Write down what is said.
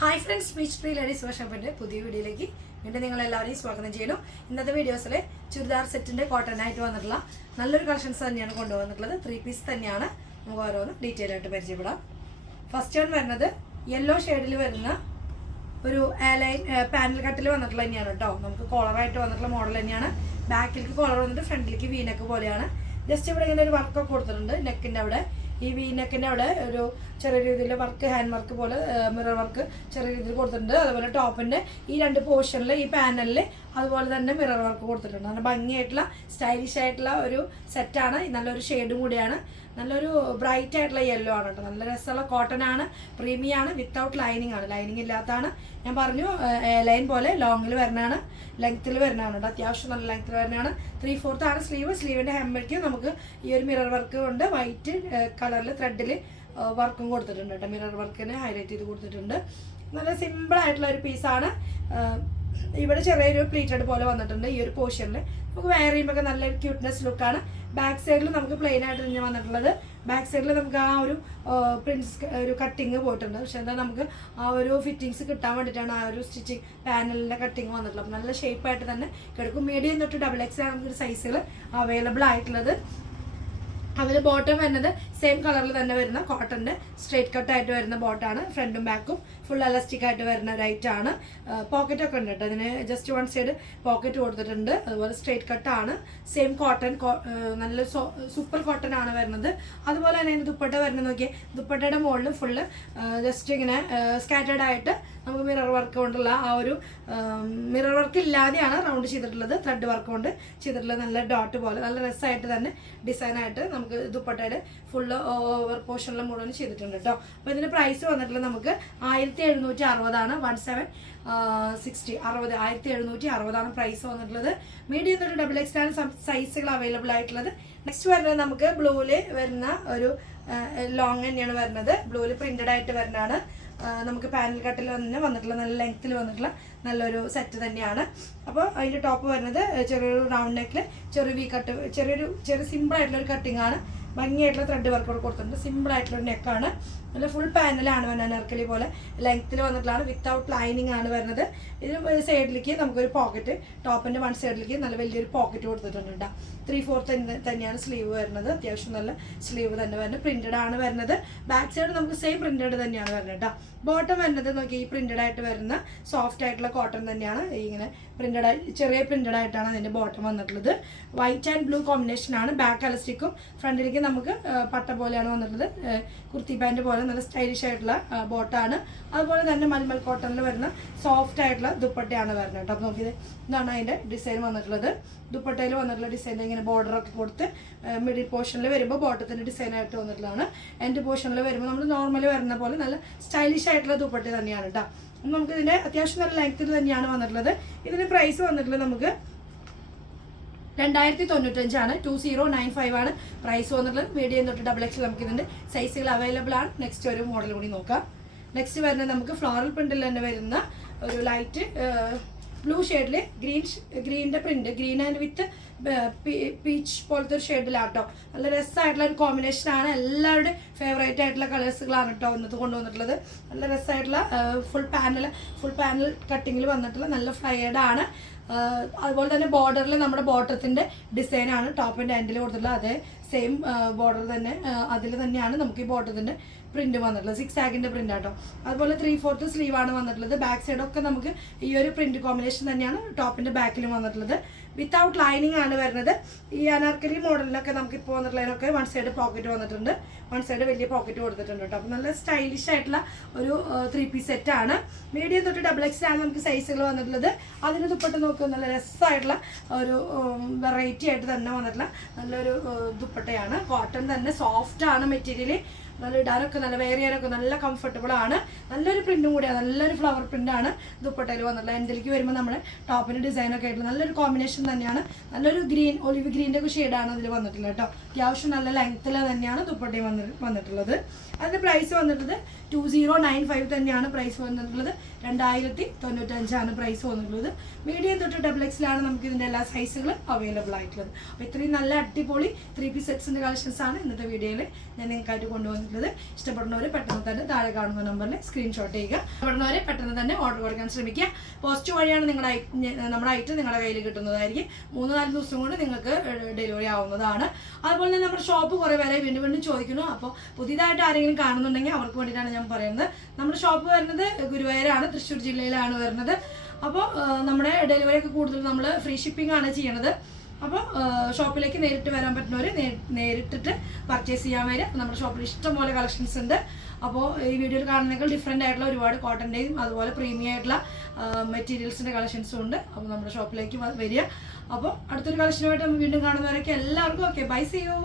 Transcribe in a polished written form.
Hi friends, beach tree ladies വർക്ക്ഷോപ്പിൻ്റെ പുതിയ വീഡിയോയിലേക്ക് വീണ്ടും നിങ്ങളെല്ലാവരെയും സ്വാഗതം ചെയ്യുന്നു. ഇന്നത്തെ വീഡിയോസിൽ ചുരിദാർ സെറ്റിൻ്റെ കോട്ടനായിട്ട് വന്നിട്ടുള്ള നല്ലൊരു കളക്ഷൻസ് തന്നെയാണ് കൊണ്ടുവന്നിട്ടുള്ളത്. 3 പീസ് തന്നെയാണ്. നമുക്ക് ഓരോന്ന് ഡീറ്റെയിൽ ആയിട്ട് പരിചയപ്പെടാം. ഫസ്റ്റ് വൺ വരുന്നത് യെല്ലോ ഷെയ്ഡിൽ വരുന്ന ഒരു ലൈൻ പാനൽ കട്ടിൽ വന്നിട്ടുള്ള തന്നെയാണ് കേട്ടോ. നമുക്ക് കോളറായിട്ട് വന്നിട്ടുള്ള മോഡൽ തന്നെയാണ്. ബാക്കിലേക്ക് കോളർ വന്നിട്ട് ഫ്രണ്ടിലേക്ക് വീനക്ക് പോലെയാണ്. ജസ്റ്റ് ഇവിടെ ഇങ്ങനെ ഒരു വർക്കൊക്കെ കൊടുത്തിട്ടുണ്ട്. നെക്കിൻ്റെ അവിടെ ഈ വീനക്കിൻ്റെ അവിടെ ഒരു ചെറിയ രീതിയിൽ വർക്ക്, ഹാൻഡ് വർക്ക് പോലെ മിറർ വർക്ക് ചെറിയ രീതിയിൽ കൊടുത്തിട്ടുണ്ട്. അതുപോലെ ടോപ്പിൻ്റെ ഈ 2 പോർഷനിൽ ഈ പാനലിൽ അതുപോലെ തന്നെ മിറർ വർക്ക് കൊടുത്തിട്ടുണ്ട്. നല്ല ഭംഗിയായിട്ടുള്ള സ്റ്റൈലിഷ് ആയിട്ടുള്ള ഒരു സെറ്റാണ്. നല്ലൊരു ഷെയ്ഡും കൂടിയാണ്. നല്ലൊരു ബ്രൈറ്റ് ആയിട്ടുള്ള യെല്ലോ ആണ് കേട്ടോ. നല്ല രസമുള്ള കോട്ടൺ ആണ്, പ്രീമിയം ആണ്, വിത്തൗട്ട് ലൈനിങ് ആണ്. ലൈനിങ് ഇല്ലാത്തതാണ്. ഞാൻ പറഞ്ഞു ലൈൻ പോലെ ലോങ്ങിൽ വരുന്നതാണ്, ലെങ്ത്തിൽ വരുന്നതാണ് കേട്ടോ. അത്യാവശ്യം നല്ല ലെങ്ത്തിൽ വരുന്നതാണ്. 3/4 ആണ് സ്ലീവ്. സ്ലീവിൻ്റെ ഹെമ്മയ്ക്ക് നമുക്ക് ഈ ഒരു മിറർ വർക്ക് കൊണ്ട് വൈറ്റ് കളറിൽ ത്രെഡിൽ വർക്കും കൊടുത്തിട്ടുണ്ട് കേട്ടോ. മിറർ വർക്കിനെ ഹൈലൈറ്റ് ചെയ്ത് കൊടുത്തിട്ടുണ്ട്. നല്ല സിമ്പിളായിട്ടുള്ള ഒരു പീസാണ്. ഇവിടെ ചെറിയൊരു പ്ലീറ്റഡ് പോലെ വന്നിട്ടുണ്ട് ഈ ഒരു പോർഷനിൽ. നമുക്ക് വെയർ ചെയ്യുമ്പോൾ നല്ലൊരു ക്യൂട്ട്നെസ് ലുക്കാണ്. ബാക്ക് സൈഡിൽ നമുക്ക് പ്ലെയിൻ ആയിട്ട് തന്നെ വന്നിട്ടുള്ളത്. ബാക്ക് സൈഡിൽ നമുക്ക് ആ ഒരു പ്രിൻസ് ഒരു കട്ടിങ് പോയിട്ടുണ്ട്. പക്ഷെ എന്താ നമുക്ക് ആ ഒരു ഫിറ്റിങ്സ് കിട്ടാൻ വേണ്ടിയിട്ടാണ് ആ ഒരു സ്റ്റിച്ചിങ് പാനലിൻ്റെ കട്ടിങ് വന്നിട്ടുള്ളത്. അപ്പം നല്ല ഷേപ്പായിട്ട് തന്നെ കിടക്കും. മീഡിയം തൊട്ട് XXL നമുക്ക് സൈസുകൾ അവൈലബിൾ ആയിട്ടുള്ളത്. അതിൽ ബോട്ടം വരുന്നത് സെയിം കളറിൽ തന്നെ വരുന്ന കോട്ടൻ്റെ സ്ട്രേറ്റ് കട്ടായിട്ട് വരുന്ന ബോട്ടാണ്. ഫ്രണ്ടും ബാക്കും ഫുൾ എലാസ്റ്റിക് ആയിട്ട് വരുന്ന ഒരു ഐറ്റാണ്. പോക്കറ്റൊക്കെ ഉണ്ട് കേട്ടോ. അതിന് ജസ്റ്റ് 1 സൈഡ് പോക്കറ്റ് കൊടുത്തിട്ടുണ്ട്. അതുപോലെ സ്ട്രേറ്റ് കട്ടാണ്. സെയിം കോട്ടൺ, നല്ല സൂപ്പർ കോട്ടൺ ആണ് വരുന്നത്. അതുപോലെ തന്നെ അതിന് ദുപ്പട്ട വരുന്നത് നോക്കിയാൽ ദുപ്പട്ടയുടെ മുകളിൽ ഫുള്ള് ജസ്റ്റ് ഇങ്ങനെ സ്കാറ്റേഡ് ആയിട്ട് നമുക്ക് മിറർ വർക്ക് കൊണ്ടുള്ള ആ ഒരു മിറർ വർക്ക് ഇല്ലാതെയാണ് റൗണ്ട് ചെയ്തിട്ടുള്ളത്. ത്രെഡ് വർക്ക് കൊണ്ട് ചെയ്തിട്ടുള്ളത്. നല്ല ഡോട്ട് പോലെ നല്ല രസമായിട്ട് തന്നെ ഡിസൈനായിട്ട് നമുക്ക് ദുപ്പട്ടയുടെ ഫുള്ള് ഓവർ പോർഷനിൽ മുഴുവൻ ചെയ്തിട്ടുണ്ട് കേട്ടോ. അപ്പോൾ ഇതിൻ്റെ പ്രൈസ് വന്നിട്ടുള്ളത് നമുക്ക് 1760 1760 1760 പ്രൈസ് വന്നിട്ടുള്ളത്. മീഡിയം തൊട്ട് XXL സൈസുകൾ അവൈലബിൾ ആയിട്ടുള്ളത്. നെക്സ്റ്റ് വരുന്നത് നമുക്ക് ബ്ലൂവിൽ വരുന്ന ഒരു ലോങ് തന്നെയാണ് വരുന്നത്. ബ്ലൂവിൽ പ്രിന്റഡ് ആയിട്ട് വരുന്നതാണ്. നമുക്ക് പാനൽ കട്ടിൽ വന്നിട്ടുള്ള നല്ല ലെങ്ത്തിൽ വന്നിട്ടുള്ള നല്ലൊരു സെറ്റ് തന്നെയാണ്. അപ്പോൾ അതിൻ്റെ ടോപ്പ് വരുന്നത് ചെറിയൊരു റൗണ്ട് നെക്കിൽ ചെറിയ വി കട്ട്, ചെറിയ സിമ്പിളായിട്ടുള്ളൊരു കട്ടിങ് ആണ്. ഭംഗിയായിട്ടുള്ള ത്രെഡ് വർക്ക് കൊടുത്തിട്ടുണ്ട്. സിമ്പിളായിട്ടുള്ളൊരു നെക്കാണ്. നല്ല ഫുൾ പാനലാണ് വരുന്നത്. അനാർക്കലി പോലെ ലെങ്ത്തിൽ വന്നിട്ടുള്ളതാണ്. വിത്തൗട്ട് ലൈനിങ് ആണ് വരുന്നത്. ഇതിന് സൈഡിലേക്ക് നമുക്കൊരു പോക്കറ്റ്, ടോപ്പിൻ്റെ 1 സൈഡിലേക്ക് നല്ല വലിയൊരു പോക്കറ്റ് കൊടുത്തിട്ടുണ്ട് കേട്ടോ. 3/4 തന്നെയാണ് സ്ലീവ് വരുന്നത്. അത്യാവശ്യം നല്ല സ്ലീവ് തന്നെ വരുന്നത്. പ്രിന്റഡ് ആണ് വരുന്നത്. ബാക്ക് സൈഡ് നമുക്ക് സെയിം പ്രിന്റഡ് തന്നെയാണ് വരുന്നത് കേട്ടോ. ബോട്ടം വരുന്നത് നോക്കി ഈ പ്രിന്റഡ് ആയിട്ട് വരുന്ന സോഫ്റ്റ് ആയിട്ടുള്ള കോട്ടൺ തന്നെയാണ്. ഇങ്ങനെ ചെറിയ പ്രിന്റഡ് ആയിട്ടാണ് അതിൻ്റെ ബോട്ടം വന്നിട്ടുള്ളത്. വൈറ്റ് ആൻഡ് ബ്ലൂ കോമ്പിനേഷൻ ആണ്. ബാക്ക് എലാസ്റ്റിക്കും ഫ്രണ്ടിലേക്ക് നമുക്ക് പട്ട പോലെയാണ് വന്നിട്ടുള്ളത്. കുർത്തി പാൻറ് പോലെ നല്ല സ്റ്റൈലിഷ് ആയിട്ടുള്ള ബോട്ടാണ്. അതുപോലെ തന്നെ മൽമൽ കോട്ടണിൽ വരുന്ന സോഫ്റ്റ് ആയിട്ടുള്ള ദുപ്പട്ടയാണ് വരുന്നത് കേട്ടോ. അപ്പോൾ നോക്കിയത് ഇതാണ് അതിൻ്റെ ഡിസൈൻ വന്നിട്ടുള്ളത്. ദുപ്പട്ടയിൽ വന്നിട്ടുള്ള ഡിസൈൻ ഇങ്ങനെ ബോർഡറൊക്കെ കൊടുത്ത് മിഡിൽ പോർഷനിൽ വരുമ്പോൾ ബോട്ടത്തിൻ്റെ ഡിസൈനായിട്ട് വന്നിട്ടുള്ളതാണ്. എൻഡ് പോർഷനിൽ വരുമ്പോൾ നമ്മൾ നോർമലി വരുന്ന പോലെ നല്ല സ്റ്റൈലിഷ് ആയിട്ടുള്ള ദുപ്പട്ട തന്നെയാണ് കേട്ടോ. അപ്പം നമുക്ക് ഇതിൻ്റെ അത്യാവശ്യം നല്ല ലെങ്ത്തിൽ തന്നെയാണ് വന്നിട്ടുള്ളത്. ഇതിന് പ്രൈസ് വന്നിട്ടുള്ളത് നമുക്ക് 2095 2095 ആണ് പ്രൈസ് വന്നിട്ടുള്ളത്. മീഡിയം തൊട്ട് XXL നമുക്ക് ഇതിൻ്റെ സൈസുകൾ അവൈലബിൾ ആണ്. നെക്സ്റ്റ് ഒരു മോഡൽ കൂടി നോക്കാം. നെക്സ്റ്റ് വരുന്നത് നമുക്ക് ഫ്ലോറൽ പ്രിന്റിൽ തന്നെ വരുന്ന ഒരു ലൈറ്റ് ബ്ലൂ ഷെയ്ഡിൽ ഗ്രീനിൻ്റെ print, green and with peach പോലത്തെ ഒരു ഷെയ്ഡിലാട്ടോ. നല്ല രസമായിട്ടുള്ള ഒരു കോമ്പിനേഷനാണ്. എല്ലാവരുടെയും ഫേവറേറ്റ് ആയിട്ടുള്ള കളേഴ്സുകളാണ് കേട്ടോ ഇന്നത്തെ കൊണ്ടുവന്നിട്ടുള്ളത്. നല്ല രസമായിട്ടുള്ള ഫുൾ പാനൽ കട്ടിങ്ങിൽ വന്നിട്ടുള്ള നല്ല ഫ്ലയേർഡാണ്. അതുപോലെ തന്നെ ബോർഡറിൽ നമ്മുടെ ബോട്ടത്തിൻ്റെ ഡിസൈനാണ് ടോപ്പിൻ്റെ എൻഡിൽ കൊടുത്തിട്ടുള്ളത്. അതേ സെയിം ബോർഡർ തന്നെ അതിൽ തന്നെയാണ് നമുക്ക് ഈ ബോട്ടത്തിൻ്റെ പ്രിന്റ് വന്നിട്ടുള്ളത്. 6 ആഗിൻ്റെ പ്രിന്റ് ആട്ടോ. അതുപോലെ 3/4 സ്ലീവാണ് വന്നിട്ടുള്ളത്. ബാക്ക് സൈഡൊക്കെ നമുക്ക് ഈ ഒരു പ്രിന്റ് കോമ്പിനേഷൻ തന്നെയാണ് ടോപ്പിൻ്റെ ബാക്കിലും വന്നിട്ടുള്ളത്. വിത്തൗട്ട് ലൈനിങ് ആണ് വരുന്നത്. ഈ അനാർക്കലി മോഡലിലൊക്കെ നമുക്ക് ഇപ്പോൾ വന്നിട്ടുള്ളതിനൊക്കെ 1 സൈഡ് പോക്കറ്റ് വന്നിട്ടുണ്ട്. 1 സൈഡ് വലിയ പോക്കറ്റ് കൊടുത്തിട്ടുണ്ട് കേട്ടോ. അപ്പോൾ നല്ല സ്റ്റൈലിഷ് ആയിട്ടുള്ള ഒരു 3 പീസ് സെറ്റാണ്. മീഡിയം തൊട്ട് XXL ആണ് നമുക്ക് സൈസുകൾ വന്നിട്ടുള്ളത്. അതിന് ദുപ്പട്ട നോക്കുക, നല്ല രസമായിട്ടുള്ള ഒരു വെറൈറ്റി ആയിട്ട് തന്നെ വന്നിട്ടുള്ള നല്ലൊരു ദുപ്പട്ടയാണ്. കോട്ടൺ തന്നെ, സോഫ്റ്റ് ആണ് മെറ്റീരിയൽ. നല്ല ഇടാനൊക്കെ നല്ല വെയർ ചെയ്യാനൊക്കെ നല്ല കംഫർട്ടബിൾ ആണ്. നല്ലൊരു പ്രിന്റും കൂടിയാണ്. നല്ലൊരു ഫ്ലവർ പ്രിന്റാണ് ദുപ്പട്ടയിൽ വന്നിട്ടുള്ളത്. എന്തിലേക്ക് വരുമ്പോൾ നമ്മുടെ ടോപ്പിൻ്റെ ഡിസൈനൊക്കെ ആയിട്ടുള്ള നല്ലൊരു കോമ്പിനേഷൻ തന്നെയാണ്. നല്ലൊരു ഒലിവ് ഗ്രീൻ്റെ ഒക്കെ ഷെയ്ഡാണ് അതിൽ വന്നിട്ടുള്ളത് കേട്ടോ. അത്യാവശ്യം നല്ല ലെങ്ത്തിൽ തന്നെയാണ് ദുപ്പട്ടയും വന്നിട്ടുള്ളത്. അതിൻ്റെ പ്രൈസ് വന്നിട്ടുള്ളത് 2095 തന്നെയാണ് പ്രൈസ് വന്നിട്ടുള്ളത്. 2095 ആണ് പ്രൈസ് വന്നിട്ടുള്ളത്. മീഡിയം തൊട്ട് XXL ആണ് നമുക്ക് ഇതിൻ്റെ എല്ലാ സൈസുകളും അവൈലബിൾ ആയിട്ടുള്ളത്. അപ്പോൾ ഇത്രയും നല്ല അടിപൊളി 3 പീസ് സെറ്റ്സിൻ്റെ കളക്ഷൻസ് ആണ് ഇന്നത്തെ വീഡിയോയിൽ ഞാൻ നിങ്ങൾക്കായിട്ട് കൊണ്ടുവന്നിട്ടുള്ളത്. വന്നിട്ടുള്ളത്. ഇഷ്ടപ്പെടുന്നവർ പെട്ടെന്ന് തന്നെ താഴെ കാണുന്ന നമ്പറിൽ സ്ക്രീൻഷോട്ട് ചെയ്യുക. ഇഷ്ടപ്പെടുന്നവർ പെട്ടെന്ന് തന്നെ ഓർഡർ കൊടുക്കാൻ ശ്രമിക്കുക. പോസ്റ്റ് വഴിയാണ് നമ്മുടെ ഐറ്റം നിങ്ങളുടെ കയ്യിൽ കിട്ടുന്നതായിരിക്കും. 3-4 ദിവസം കൊണ്ട് നിങ്ങൾക്ക് ഡെലിവറി ആവുന്നതാണ്. അതുപോലെ തന്നെ നമ്മുടെ ഷോപ്പ് കുറേ പേരെ വീണ്ടും വീണ്ടും ചോദിക്കുന്നു. അപ്പോൾ പുതിയതായിട്ട് ആരെങ്കിലും കാണുന്നുണ്ടെങ്കിൽ അവർക്ക് വേണ്ടിയിട്ടാണ് ഞാൻ പറയുന്നത്. നമ്മുടെ ഷോപ്പ് വരുന്നത് ഗുരുവായൂരാണ്, തൃശ്ശൂർ ജില്ലയിലാണ് വരുന്നത്. അപ്പോൾ നമ്മുടെ ഡെലിവറി ഒക്കെ കൂടുതൽ നമ്മൾ ഫ്രീ ഷിപ്പിംഗ് ആണ് ചെയ്യണത്. അപ്പോൾ ഷോപ്പിലേക്ക് നേരിട്ട് വരാൻ പറ്റുന്നവർ നേരിട്ടിട്ട് പർച്ചേസ് ചെയ്യാൻ വരിക. അപ്പോൾ നമ്മുടെ ഷോപ്പിൽ ഇഷ്ടംപോലെ കളക്ഷൻസ് ഉണ്ട്. അപ്പോൾ ഈ വീഡിയോയിൽ കാണുന്നതിനേക്കാൾ ഡിഫറെൻ്റ് ആയിട്ടുള്ള ഒരുപാട് കോട്ടൻ്റെയും അതുപോലെ പ്രീമിയം ആയിട്ടുള്ള മെറ്റീരിയൽസിൻ്റെ കളക്ഷൻസും ഉണ്ട്. അപ്പോൾ നമ്മുടെ ഷോപ്പിലേക്ക് വരിക. അപ്പോൾ അടുത്തൊരു കളക്ഷനുമായിട്ട് നമ്മൾ വീണ്ടും കാണുന്നവരൊക്കെ എല്ലാവർക്കും ഓക്കെ, ബൈ, സീ യു.